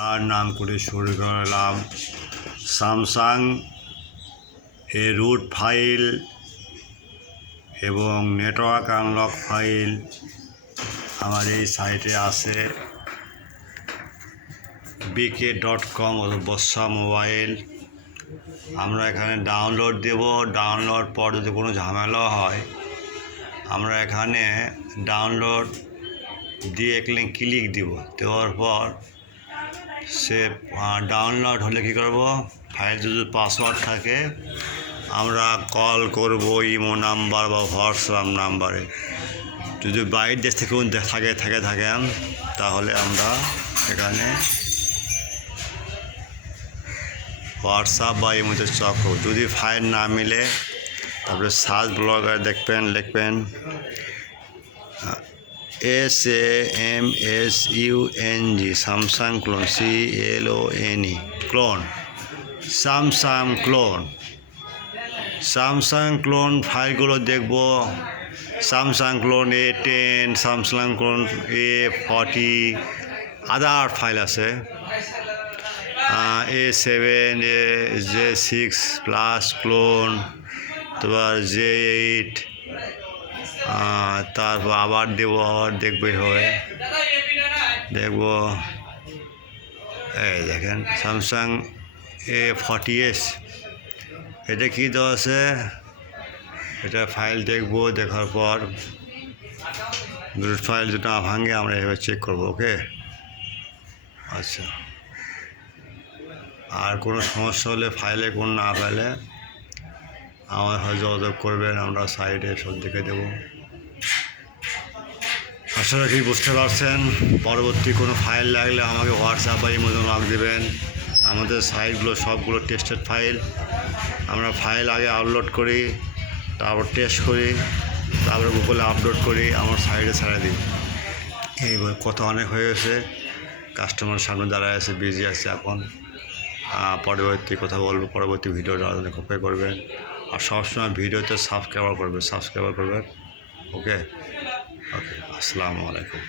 তার নাম করে শুরু করলাম স্যামসাং এর রুট ফাইল এবং নেটওয়ার্ক আনলক ফাইল আমার এই সাইটে আছে bk.com অথবা বর্ষা মোবাইল। আমরা এখানে ডাউনলোড দেব। ডাউনলোড পর যদি কোনো ঝামেলা হয় আমরা এখানে ডাউনলোড দিয়ে ক্লিক দিব। দেওয়ার পর সে ডাউনলোড হলে কী করব, ফাইল যদি পাসওয়ার্ড থাকে আমরা কল করব ইমো নাম্বার বা হোয়াটসঅ্যাপ নাম্বারে। যদি বাইরের দেশ থেকে থাকেন তাহলে আমরা এখানে হোয়াটসঅ্যাপ বা ইমোতে চক করব। যদি ফাইল না মিলে তারপরে সার্চ ব্লগার লিখবেন ASAMSUNG Samsung clone CLONE clone Samsung clone ফাইলগুলো দেখব। Samsung clone A10, Samsung clone A40, আদার ফাইল আছে A7 J6+ ক্লোন, তারপর J8, তারপর আবার দেখবই হবে দেখব। এই দেখেন স্যামসাং A40s, এটা কী দেওয়া আছে, এটা ফাইল দেখব। দেখার পর ফাইল যদি না ভাঙে আমরা এভাবে চেক করব। ওকে, আচ্ছা। আর কোনো সমস্যা হলে ফাইলে কোনো না পেলে আমার হয়তো যোগাযোগ করবেন, আমরা সাইডে সব দেখে দেবো। আশা রাখি বুঝতে পারছেন। পরবর্তী কোনো ফাইল লাগলে আমাকে হোয়াটসঅ্যাপ বা ইমোতে নক দেবেন। আমাদের সাইটগুলো সবগুলো টেস্টেড ফাইল। আমরা ফাইল আগে আপলোড করি, তারপর টেস্ট করি, তারপরে গুগলে আপলোড করি, আমার সাইটে ছেড়ে দিই। এই কথা অনেক হয়ে গেছে, কাস্টমার সামনে দাঁড়ায় আছে, বিজি আছে এখন। পরবর্তী কথা বলবো, পরবর্তী ভিডিওটা অনেক অপেক্ষা করবেন। আর সবসময় ভিডিওতে সাবস্ক্রাইব করবেন। ওকে, আসসালামু আলাইকুম।